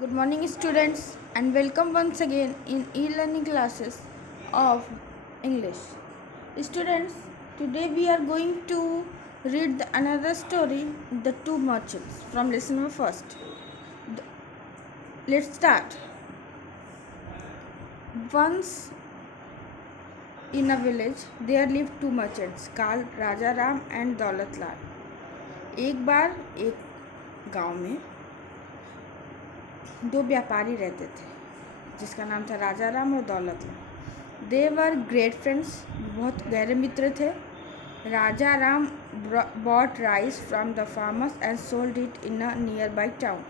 Good morning, students, and welcome once again in e-learning classes of English. Students, today we are going to read another story, The Two Merchants, from lesson number first. Let's start. Once in a village, there lived two merchants called Raja Ram and Daulat Lal. एक बार एक गांव में दो व्यापारी रहते थे जिसका नाम था राजा राम और Daulat Ram. They were great friends, बहुत गहरे मित्र थे। Raja Ram bought rice from the farmers and sold it in a nearby town.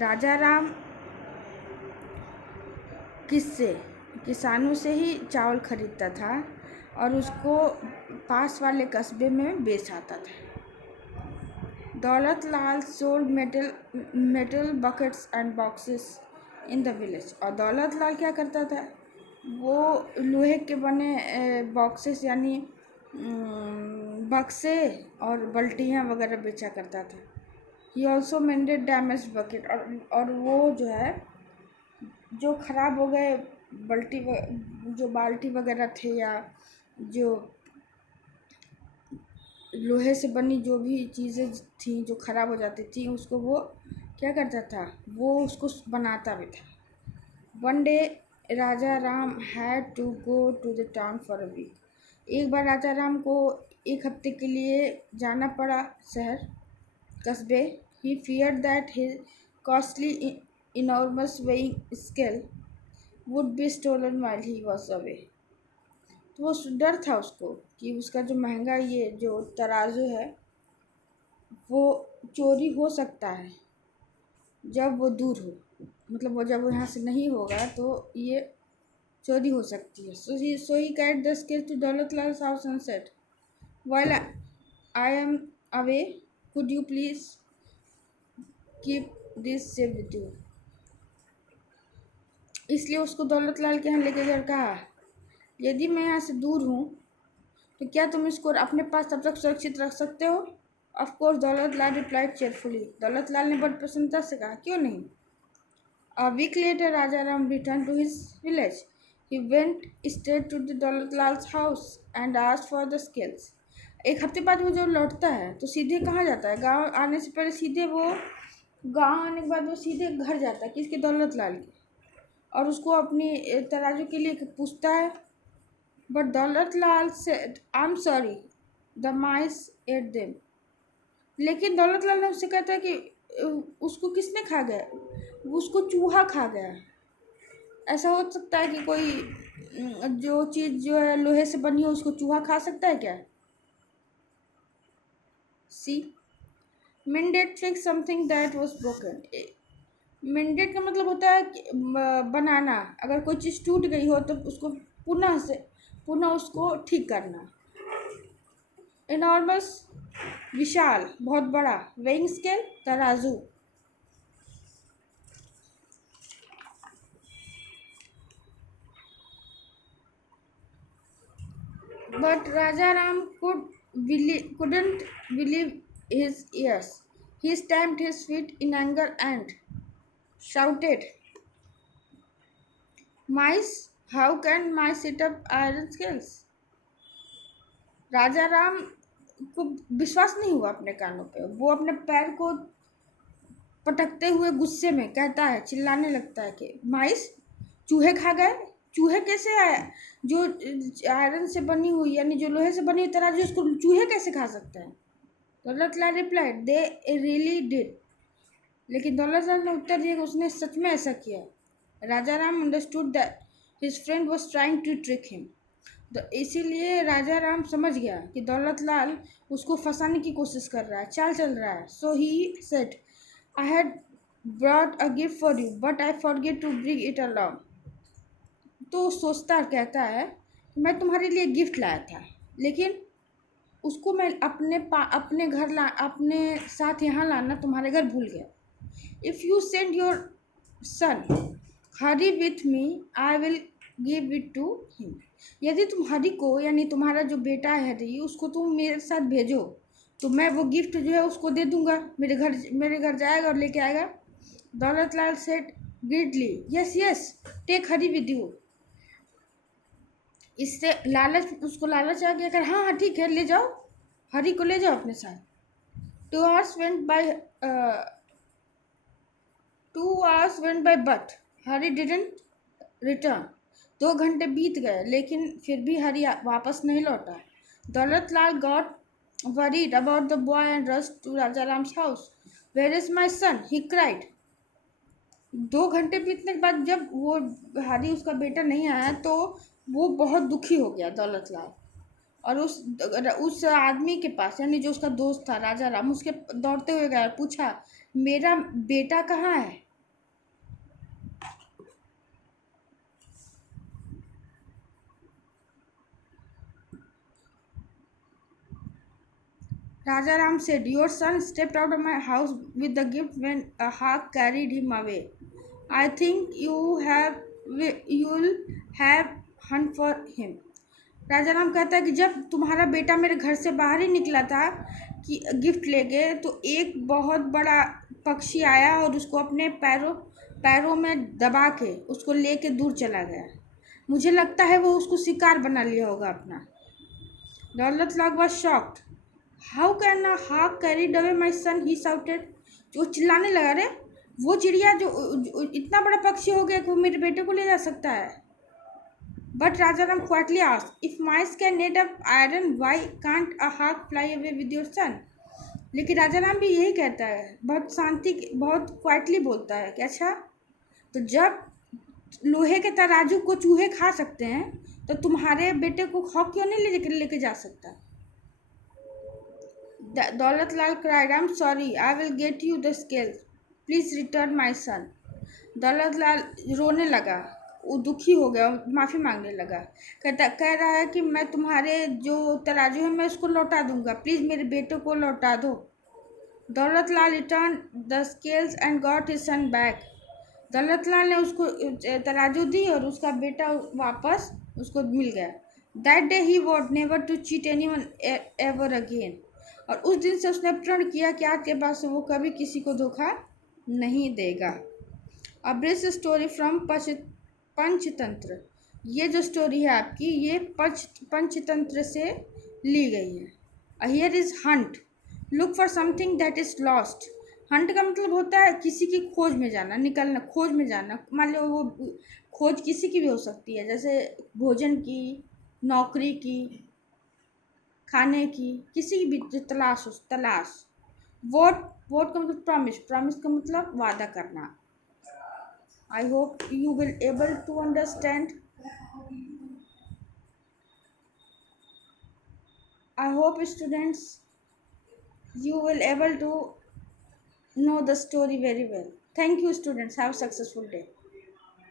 Raja Ram किसानों से ही चावल खरीदता था और उसको पास वाले कस्बे में बेच आता था। Daulat Lal sold metal buckets and boxes in the village. और दौलत लाल क्या करता था, वो लोहे के बने बॉक्सेस यानी बक्से और बल्टियाँ वगैरह बेचा करता था। ही ऑल्सो मेंडेड डैमेज बकेट, और वो जो है जो ख़राब हो गए जो बाल्टी वगैरह थे या जो लोहे से बनी जो भी चीज़ें थी जो ख़राब हो जाती थी उसको वो क्या करता था, वो उसको बनाता भी था। One day Raja Ram had to go to the town for a week. एक बार राजा राम को एक हफ्ते के लिए जाना पड़ा शहर कस्बे। He fear that his costly enormous weighing scale would be stolen while he was away. तो वो डर था उसको कि उसका जो महंगा ये जो तराजू है वो चोरी हो सकता है जब वो दूर हो, मतलब वो जब वो यहाँ से नहीं होगा तो ये चोरी हो सकती है। So he got the scale to Daulat Lal house and said, while I am away could you please keep this safe with you. इसलिए उसको दौलत लाल के यहाँ लेके गए, कहा यदि मैं यहाँ से दूर हूँ तो क्या तुम इसको अपने पास तब तक सुरक्षित रख सकते हो। ऑफ कोर्स दौलत लाल रिप्लाइड चेयरफुली। दौलत लाल ने बड़ी प्रसन्नता से कहा, क्यों नहीं। A week later Raja Ram return to his village. He went straight to the Daulat Lal's house and asked for the scales. एक हफ्ते बाद वो जो लौटता है तो सीधे कहाँ जाता है, गांव आने से पहले सीधे वो गांव आने के बाद वो सीधे घर जाता है किसके, दौलत लाल के, और उसको अपनी तराजू के लिए पूछता है। But Daulat Lal said, I am sorry the mice ate them. लेकिन दौलत लाल ने उससे कहता है कि उसको किसने खा गया, उसको चूहा खा गया। ऐसा हो सकता है कि कोई जो चीज़ जो है लोहे से बनी हो उसको चूहा खा सकता है क्या। See mended fix something that was broken. Mended का मतलब होता है कि बनाना, अगर कोई चीज़ टूट गई हो तो उसको पुनः उसको ठीक करना। इनॉर्मस विशाल, बहुत बड़ा। वेइंग स्केल तराजू। But Raja Ram couldn't believe his ears. He stamped his feet in anger and shouted, Mice, how can mice sit up iron scales? राजा राम को विश्वास नहीं हुआ अपने कानों पे। वो अपने पैर को पटकते हुए गुस्से में कहता है, चिल्लाने लगता है कि माइस, चूहे खा गए। चूहे कैसे आया, जो आयरन से बनी हुई यानी जो लोहे से बनी हुई तराजू उसको चूहे कैसे खा सकते हैं। दौलत लाल रिप्लाइड, दे रियली डिड। लेकिन दौलत लाल ने उत्तर दिया कि उसने सच में ऐसा किया। Raja Ram understood that his friend was trying to trick him. इसीलिए राजा राम समझ गया कि दौलत लाल उसको फंसाने की कोशिश कर रहा है, चाल चल रहा है। So he said, I had brought a gift for you but I forget to bring it along. तो सोचता कहता है कि मैं तुम्हारे लिए गिफ्ट लाया था लेकिन उसको मैं अपने घर अपने साथ यहाँ लाना तुम्हारे घर भूल गया। If you send your son Hari with me I will give it to him. यदि तुम हरी को यानी तुम्हारा जो बेटा है हरी उसको तुम मेरे साथ भेजो तो मैं वो गिफ्ट जो है उसको दे दूँगा। मेरे घर जाएगा और लेके आएगा। Daulat said greedily, yes, yes, take Hari with you. इससे लालच उसको लालच आ गया, कर हाँ हाँ ठीक है ले जाओ, हरी को ले जाओ अपने साथ. 2 hours went by. uh, 2 hours went by but Hari didn't return. 2 घंटे बीत गए लेकिन फिर भी हरी वापस नहीं लौटा. दौलत लाल got worried about the boy and rushed to Raja Ram's house. Where is my son? He cried. 2 घंटे बीतने के बाद जब वो हरी उसका बेटा नहीं आया तो वो बहुत दुखी हो गया दौलत लाल. और उस आदमी के पास, यानी जो उसका दोस्त था राजा राम, उसके दौड़ते हुए गया और पूछा मेरा बेटा कहाँ है. Raja Ram said, your son stepped out of my house with the gift when a hawk carried him away. I think you'll have hunt for him. राजा राम कहता है कि जब तुम्हारा बेटा मेरे घर से बाहर ही निकला था कि गिफ्ट ले गए तो एक बहुत बड़ा पक्षी आया और उसको अपने पैरों में दबा के उसको लेके दूर चला गया. मुझे लगता है वो उसको शिकार बना लिया होगा अपना. दौलत लाल was shocked. How can a hawk carried away my son? He shouted. जो चिल्लाने लगा, रे वो चिड़िया जो इतना बड़ा पक्षी हो गया कि वो मेरे बेटे को ले जा सकता है. But Raja Ram quietly asked, if mice can eat up iron, why can't a hawk fly away with your son? लेकिन राजा राम भी यही कहता है, बहुत क्वाइटली बोलता है कि अच्छा तो जब लोहे के तराजू को चूहे खा सकते हैं तो तुम्हारे बेटे को हॉक क्यों नहीं लेके जा सकता. दौलत लाल cried, I'm sorry, I will get you the scales. Please return my son. दौलत लाल रोने लगा, वो दुखी हो गया, माफ़ी मांगने लगा. कह रहा है कि मैं तुम्हारे जो तराजू है मैं उसको लौटा दूंगा, प्लीज़ मेरे बेटे को लौटा दो. Daulat Lal return the scales and got his son back. Daulat Lal ने उसको तराजू दी और उसका बेटा वापस उसको मिल गया. That day he vowed never to cheat anyone ever again. और उस दिन से उसने प्रण किया कि आज के बाद से वो कभी किसी को धोखा नहीं देगा. A brief story from Panchatantra. ये जो स्टोरी है आपकी ये पंचतंत्र से ली गई है. Here is Hunt. Look for something that is lost. Hunt का मतलब होता है किसी की खोज में जाना, निकलना, खोज में जाना. मान लो वो खोज किसी की भी हो सकती है, जैसे भोजन की, नौकरी की, खाने की, किसी की भी जो तलाश हो, तलाश. वोट का मतलब प्रॉमिस. प्रॉमिस का मतलब वादा करना. I hope you will able to understand. I hope students you will able to know the story very well. Thank you students. Have a successful day.